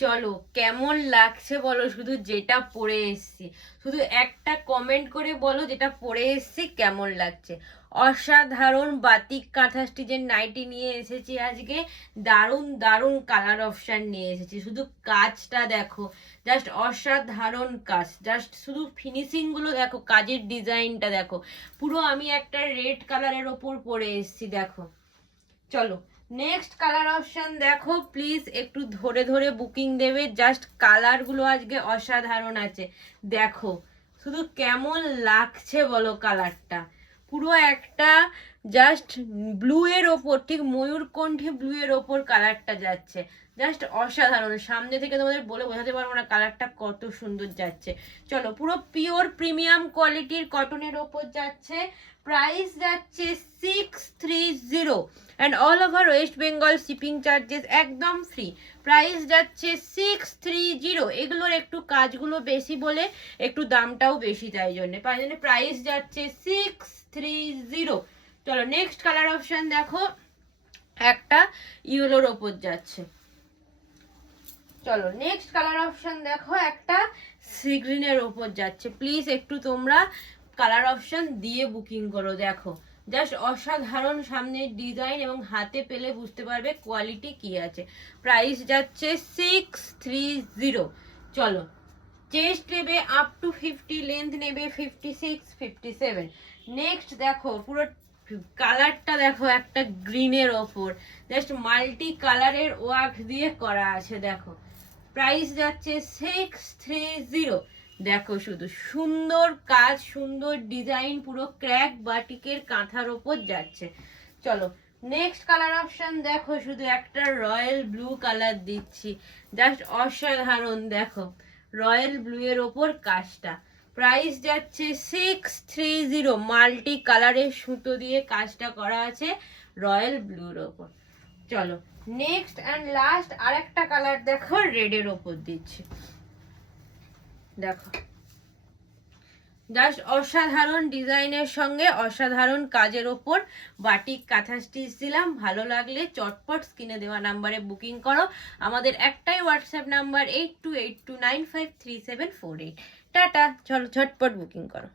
চলো কেমন লাগছে বলো, শুধু যেটা পরে এসছি, শুধু একটা কমেন্ট করে বলো যেটা পরে এসছি কেমন লাগছে। অসাধারণ বাতিক কাঁথা স্টিচের নাইটি নিয়ে এসেছি আজকে। দারুণ দারুণ কালার অপশন নিয়ে এসেছি, শুধু কাজটা দেখো, জাস্ট অসাধারণ কাজ, জাস্ট শুধু ফিনিশিং গুলো দেখো, কাজের ডিজাইনটা দেখো। পুরো আমি একটা রেড কালারের ওপর পরে এসছি, দেখো। চলো নেক্সট কালার অপশন দেখো প্লিজ, একটু ধরে ধরে বুকিং দেবে, জাস্ট কালার গুলো আজকে অসাধারণ আছে। দেখো শুধু কেমন লাগছে বলো কালারটা, পুরো একটা জাস্ট ব্লু এর ওপর, ঠিক ময়ূরকণ্ঠী ব্লু এর ওপর কালারটা যাচ্ছে, জাস্ট অসাধারণ। সামনে থেকে তোমাদের বলে বোঝাতে পারবো না কালারটা কত সুন্দর যাচ্ছে। চলো পুরো পিওর প্রিমিয়াম কোয়ালিটির কটনের ওপর যাচ্ছে, প্রাইস যাচ্ছে 630 and all over West Bengal shipping charges একদম ফ্রি। প্রাইস যাচ্ছে 630। এগুলোর একটু কাজগুলো বেশি বলে একটু দামটাও বেশি, তাই জন্য প্রাইস যাচ্ছে 630। চলো নেক্সট কালার অপশন দেখো, একটা ইয়েলোর ওপর যাচ্ছে। চলো নেক্সট কালার অপশন দেখো, একটা সি গ্রিনের ওপর যাচ্ছে। প্লিজ একটু তোমরা কালার অপশন দিয়ে বুকিং করো, দেখো জাস্ট অসাধারণ সামনের ডিজাইন, এবং হাতে পেলে বুঝতে পারবে কোয়ালিটি কি আছে। প্রাইস যাচ্ছে 630। চলো চেস্ট নেবে আপ টু 50, লেন্থ নেবে 56, 57। নেক্সট দেখো পুরো কালারটা দেখো, একটা গ্রিনের ওপর জাস্ট মাল্টি কালারের ওয়ার্ক দিয়ে করা আছে, দেখো। প্রাইস যাচ্ছে 630। দেখো শুধু সুন্দর কাজ, সুন্দর ডিজাইন, পুরো ক্র্যাক বাটিকের কাঁথার ওপর যাচ্ছে। চলো নেক্সট কালার অপশন দেখো, শুধু একটা রয়্যাল ব্লু কালার দিচ্ছি, জাস্ট অসাধারণ। দেখো রয়্যাল ব্লু এর ওপর কাজটা, প্রাইস যাচ্ছে 630। মাল্টি কালারের সুতো দিয়ে কাজটা করা আছে রয়্যাল ব্লুর ওপর। চলো নেক্সট অ্যান্ড লাস্ট আরেকটা কালার দেখো, রেডের ওপর দিচ্ছি, দেখো জাস্ট অসাধারণ ডিজাইনের সঙ্গে অসাধারণ কাজের ওপর বাটিক কাঁথা স্টিচ দিলাম। ভালো লাগলে চটপট স্ক্রিনে দেওয়া নাম্বারে বুকিং করো। আমাদের একটাই হোয়াটসঅ্যাপ নাম্বার 8282953748। টাটা, চলো ঝটপট বুকিং করো।